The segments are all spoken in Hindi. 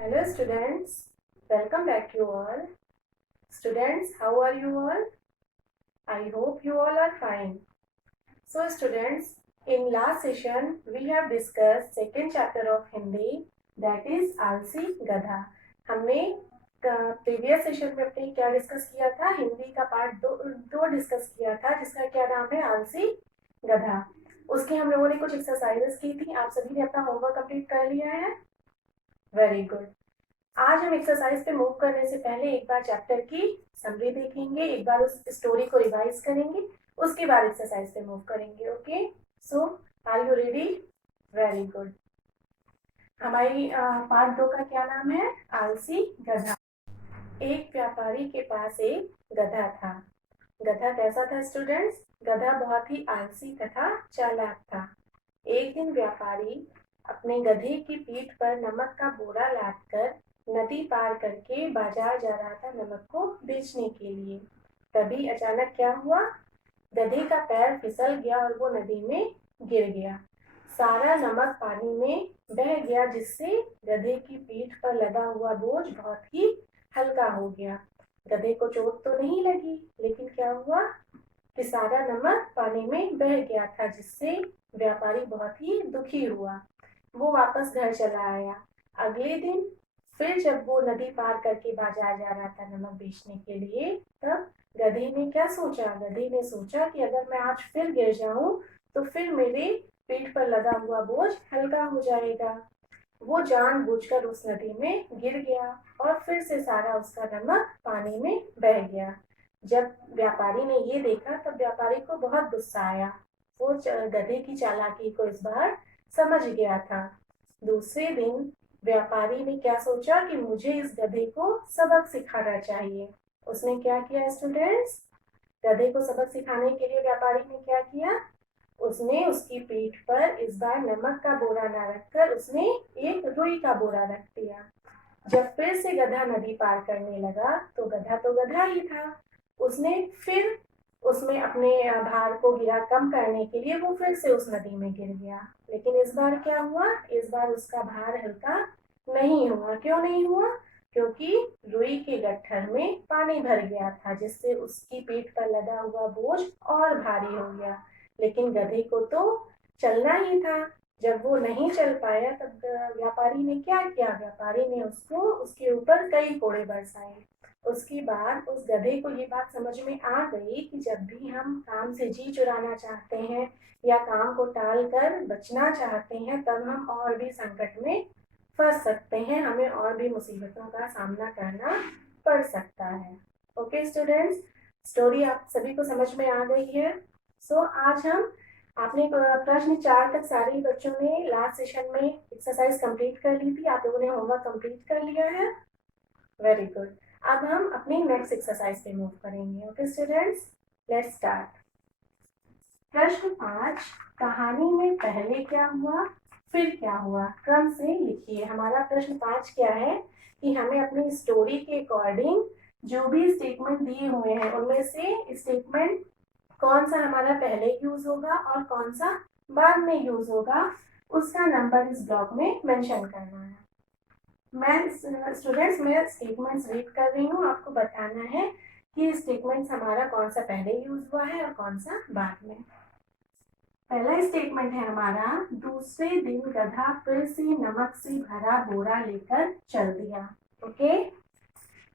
Hello students, welcome back you all. Students, how are you all? I hope you all are fine. So students, in last session we have discussed second chapter of Hindi, that is आलसी गधा. हमने प्रीवियस सेशन में अपने क्या डिस्कस किया था? हिंदी का पार्ट दो डिस्कस किया था, जिसका क्या नाम है? आलसी गधा. उसकी हम लोगों ने कुछ एक्सरसाइजेस की थी. आप सभी ने अपना होमवर्क कंप्लीट कर लिया है? Very good. आज हम एक्सरसाइज पे मूव करने से पहले एक बार चैप्टर की समरी देखेंगे, एक बार उस स्टोरी को रिवाइज करेंगे, उसके बाद एक्सरसाइज पे मूव करेंगे. Okay, so are you ready? Very good. हमारी पार्ट 2 का क्या नाम है? आलसी गधा. एक व्यापारी के पास एक गधा था. गधा कैसा था स्टूडेंट्स? गधा बहुत ही आलसी तथा चालाक था. एक दिन व्यापारी अपने गधे की पीठ पर नमक का बोरा लादकर नदी पार करके बाजार जा रहा था नमक को बेचने के लिए. तभी अचानक क्या हुआ? गधे का पैर फिसल गया और वो नदी में गिर गया. सारा नमक पानी में बह गया, जिससे गधे की पीठ पर लदा हुआ बोझ बहुत ही हल्का हो गया. गधे को चोट तो नहीं लगी, लेकिन क्या हुआ कि सारा नमक पानी में बह गया था, जिससे व्यापारी बहुत ही दुखी हुआ. वो वापस घर चला आया. अगले दिन फिर जब वो नदी पार करके बाजार जा रहा था नमक बेचने के लिए, तब गधे ने क्या सोचा? गधे ने सोचा कि अगर मैं आज फिर गिर जाऊं तो फिर मेरे पीठ पर लदा हुआ बोझ हल्का हो जाएगा. वो जानबूझकर उस नदी में गिर गया और फिर से सारा उसका नमक पानी में बह गया. जब व्यापारी ने ये देखा तब व्यापारी को बहुत गुस्सा आया. वो गधे की चालाकी को इस बार समझ गया था. दूसरे दिन व्यापारी ने क्या सोचा कि मुझे इस गधे को सबक सिखाना चाहिए. उसने क्या किया स्टूडेंट्स? गधे को सबक सिखाने के लिए व्यापारी ने क्या किया? उसने उसकी पीठ पर इस बार नमक का बोरा न रखकर उसने एक रुई का बोरा रख दिया. जब फिर से गधा नदी पार करने लगा तो गधा ही था. उसने फिर उसमें अपने भार को गिरा कम करने के लिए वो फिर से उस नदी में गिर गया. लेकिन इस बार क्या हुआ? इस बार उसका भार हल्का नहीं हुआ. क्यों नहीं हुआ? क्योंकि रुई के गट्ठर में पानी भर गया था, जिससे उसकी पीठ पर लदा हुआ बोझ और भारी हो गया. लेकिन गधे को तो चलना ही था. जब वो नहीं चल पाया तब व्यापारी ने क्या किया? व्यापारी ने उसके ऊपर कई कोड़े बरसाए. उसके बाद उस गधे को ये बात समझ में आ गई कि जब भी हम काम से जी चुराना चाहते हैं या काम को टाल कर बचना चाहते हैं, तब हम और भी संकट में फंस सकते हैं. हमें और भी मुसीबतों का सामना करना पड़ सकता है. ओके स्टूडेंट्स, स्टोरी आप सभी को समझ में आ गई है. सो आज हम आपने प्रश्न 4 तक सारे बच्चों ने लास्ट सेशन में एक्सरसाइज कंप्लीट कर ली थी. आप लोगों ने होमवर्क कंप्लीट कर लिया है. Very good. अब हम अपनी नेक्स्ट एक्सरसाइज पे मूव करेंगे. Okay students, let's start. प्रश्न 5, कहानी में पहले क्या हुआ फिर क्या हुआ, क्रम से लिखिए. हमारा प्रश्न 5 क्या है कि हमें अपनी स्टोरी के अकॉर्डिंग जो भी स्टेटमेंट दिए हुए हैं उनमें से स्टेटमेंट कौन सा हमारा पहले यूज होगा और कौन सा बाद में यूज होगा, उसका नंबर इस ब्लॉक में मेंशन करना है. मैं स्टूडेंट्स मैं स्टेटमेंट्स रीड कर रही हूँ. आपको बताना है कि स्टेटमेंट्स हमारा कौन सा पहले यूज हुआ है और कौन सा बाद में. पहला स्टेटमेंट है हमारा, दूसरे दिन गधा फिर से नमक से भरा बोरा लेकर चल दिया. ओके,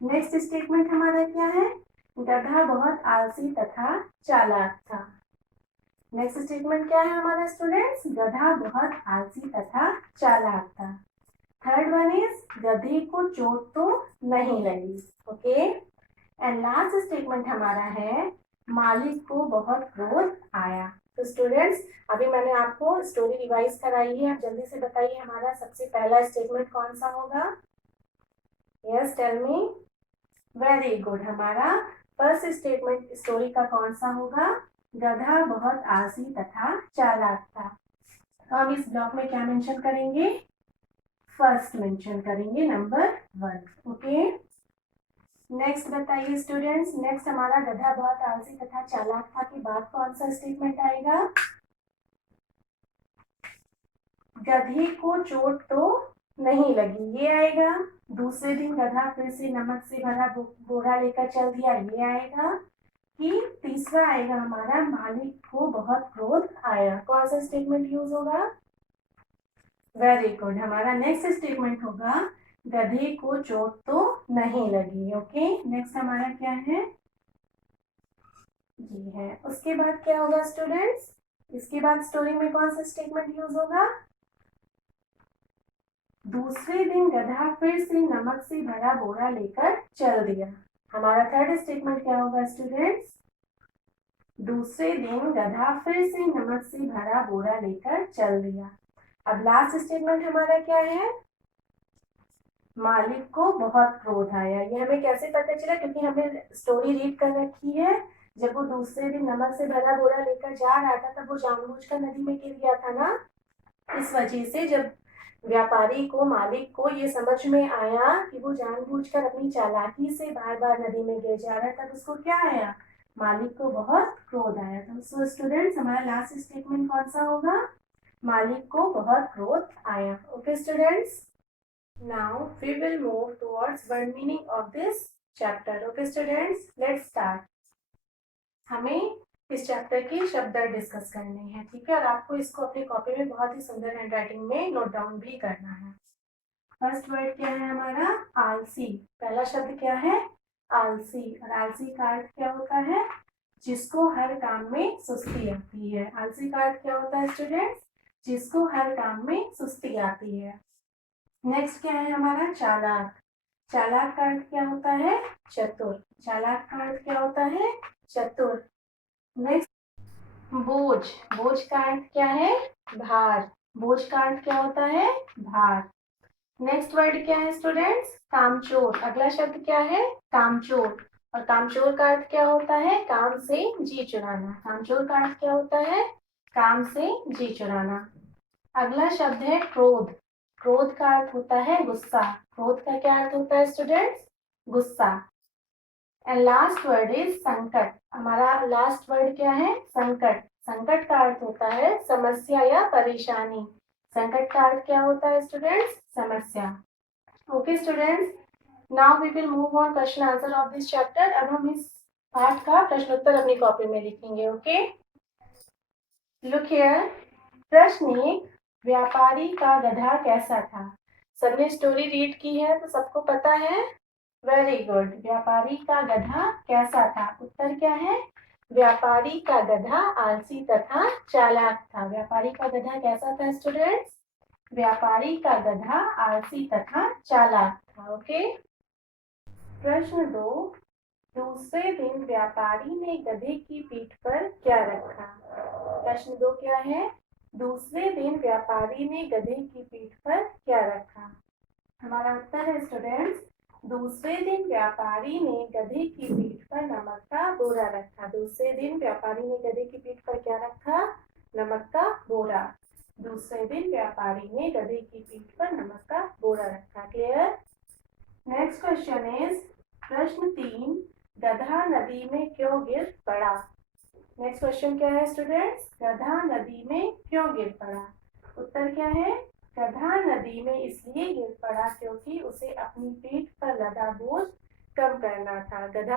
नेक्स्ट स्टेटमेंट हमारा क्या है? गधा बहुत आलसी तथा चालाक था. नेक्स्ट स्टेटमेंट क्या है हमारा स्टूडेंट्स? गधा बहुत आलसी तथा चालाक था. थर्ड वन इज गधे को चोट तो नहीं लगी. ओके, एंड लास्ट स्टेटमेंट हमारा है मालिक को बहुत क्रोध आया. तो स्टूडेंट्स, अभी मैंने आपको स्टोरी रिवाइज कराई है. आप जल्दी से बताइए हमारा सबसे पहला स्टेटमेंट कौन सा होगा? Yes, tell me. Very good. हमारा फर्स्ट स्टेटमेंट स्टोरी का कौन सा होगा? गधा बहुत आलसी तथा चालाक था. तो हम इस ब्लॉक में क्या मेंशन करेंगे? फर्स्ट मेंशन करेंगे, नंबर 1. ओके, नेक्स्ट बताइए स्टूडेंट्स. नेक्स्ट हमारा गधा बहुत आलसी तथा चालाक था के बाद कौन सा स्टेटमेंट आएगा? गधे को चोट तो नहीं लगी, ये आएगा। दूसरे दिन गधा फिर से नमक से भरा बोरा लेकर चल दिया, ये आएगा। कि तीसरा आएगा हमारा, मालिक को बहुत क्रोध आया। कौन सा स्टेटमेंट यूज होगा? Very good. हमारा नेक्स्ट स्टेटमेंट होगा, गधे को चोट तो नहीं लगी। ओके, नेक्स्ट हमारा क्या है? ये है। उसके बाद क्या होगा स्टूडेंट्स? इसके बाद स्टोरी में कौन सा स्टेटमेंट यूज होगा? दूसरे दिन गधा फिर से नमक से भरा बोरा लेकर चल दिया। हमारा थर्ड स्टेटमेंट क्या होगा स्टूडेंट्स? दूसरे दिन गधा फिर से नमक से भरा बोरा लेकर चल दिया। अब लास्ट स्टेटमेंट हमारा क्या है? मालिक को बहुत क्रोध आया। ये हमें कैसे पता चला? क्योंकि हमने स्टोरी रीड कर रखी है। जब वो दूसरे दिन नमक से भरा बोरा लेकर जा रहा था तब वो जानबूझकर नदी में गिर गया था ना। इस वजह से जब व्यापारी को, मालिक को ये समझ में आया कि वो जानबूझकर अपनी चालाकी से बार बार नदी में गिर जा रहा है, तब उसको क्या आया? मालिक को बहुत क्रोध आया। तो सो स्टूडेंट्स, हमारा लास्ट स्टेटमेंट कौन सा होगा? मालिक को बहुत क्रोध आया। Okay students, now we will move towards word meaning of this chapter. Okay students, let's start. हमें इस चैप्टर के शब्द डिस्कस करने हैं, ठीक है? और आपको इसको अपनी कॉपी में बहुत ही सुंदर हैंडराइटिंग में नोट डाउन भी करना है। फर्स्ट वर्ड क्या है हमारा? आलसी। पहला शब्द क्या है? आलसी। और आलसी का अर्थ क्या होता है? जिसको हर काम में सुस्ती आती है। आलसी का अर्थ क्या होता है स्टूडेंट्स? जिसको हर काम में सुस्ती आती है। नेक्स्ट क्या है हमारा? चालाक। चालाक का अर्थ क्या होता है? चतुर। चालाक का अर्थ क्या होता है? चतुर। नेक्स्ट, बोझ। बोझ का अर्थ क्या है? भार। बोझ का अर्थ क्या होता है? भार। नेक्स्ट वर्ड क्या है स्टूडेंट्स? कामचोर। अगला शब्द क्या है? कामचोर। और कामचोर का अर्थ क्या होता है? काम से जी चुराना। कामचोर का अर्थ क्या होता है? काम से जी चुराना। अगला शब्द है क्रोध। क्रोध का अर्थ होता है गुस्सा। क्रोध का क्या अर्थ होता है स्टूडेंट्स? गुस्सा। एंड लास्ट वर्ड इज संकट। हमारा लास्ट वर्ड क्या है? संकट। संकट का अर्थ होता है समस्या या परेशानी। संकट का अर्थ क्या होता है स्टूडेंट्स? समस्या। Okay students, now we will move on question answer of this chapter. अब हम इस पाठ का प्रश्नोत्तर अपनी कॉपी में लिखेंगे। Okay, look here. प्रश्न एक, व्यापारी का गधा कैसा था? सबने स्टोरी रीड की है तो सबको पता है। Very good. व्यापारी का गधा कैसा था? उत्तर क्या है? व्यापारी का गधा आलसी तथा चालाक था। व्यापारी का गधा कैसा था स्टूडेंट्स? व्यापारी का गधा आलसी तथा चालाक था। ओके। प्रश्न दो, दूसरे दिन व्यापारी ने गधे की पीठ पर क्या रखा? प्रश्न दो क्या है? दूसरे दिन व्यापारी ने गधे की पीठ पर क्या रखा? हमारा उत्तर है स्टूडेंट्स, दूसरे दिन व्यापारी ने गधे की पीठ पर नमक का बोरा रखा। दूसरे दिन व्यापारी ने गधे की पीठ पर क्या रखा? नमक का बोरा। दूसरे दिन व्यापारी ने गधे की पीठ पर नमक का बोरा रखा। क्लियर? नेक्स्ट क्वेश्चन इज प्रश्न 3, गधा नदी में क्यों गिर पड़ा? नेक्स्ट क्वेश्चन क्या है स्टूडेंट्स? गधा नदी में क्यों गिर पड़ा? उत्तर क्या है? गधा नदी में इसलिए गिर पड़ा क्योंकि उसे अपनी पीठ पर लदा बोझ कम करना था। गधा।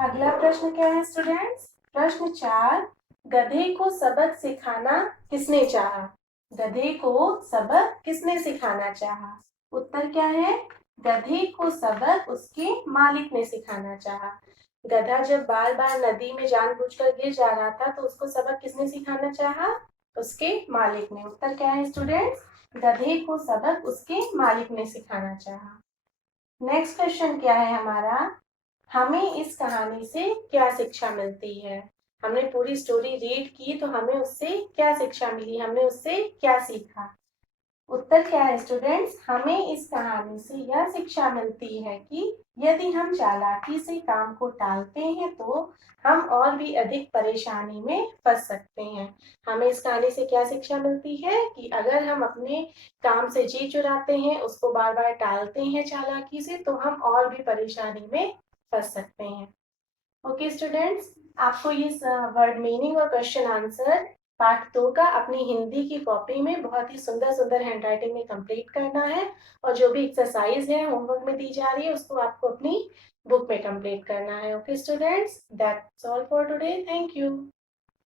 अगला प्रश्न क्या है स्टूडेंट्स? प्रश्न 4, गधे को सबक सिखाना किसने चाहा? गधे को सबक किसने सिखाना चाहा? उत्तर क्या है? गधे को सबक उसके मालिक ने सिखाना चाहा। गधा जब बार बार नदी में जानबूझकर गिर जा रहा था तो उसको सबक किसने सिखाना चाहा? उसके मालिक ने। उत्तर क्या है स्टूडेंट्स? गधे को सबक उसके मालिक ने सिखाना चाहा। नेक्स्ट क्वेश्चन क्या है हमारा? हमें इस कहानी से क्या शिक्षा मिलती है? हमने पूरी स्टोरी रीड की तो हमें उससे क्या शिक्षा मिली? हमने उससे क्या सीखा? उत्तर क्या है स्टूडेंट्स? हमें इस कहानी से यह शिक्षा मिलती है कि यदि हम चालाकी से काम को टालते हैं तो हम और भी अधिक परेशानी में फंस सकते हैं। हमें इस कहानी से क्या शिक्षा मिलती है कि अगर हम अपने काम से जी चुराते हैं, उसको बार बार टालते हैं चालाकी से, तो हम और भी परेशानी में फंस सकते हैं। ओके स्टूडेंट्स, आपको ये वर्ड मीनिंग और क्वेश्चन आंसर पार्ट 2 का अपनी हिंदी की कॉपी में बहुत ही सुंदर सुंदर हैंडराइटिंग में कंप्लीट करना है, और जो भी एक्सरसाइज है होमवर्क में दी जा रही है उसको आपको अपनी बुक में कंप्लीट करना है। Okay students, that's all for today. Thank you.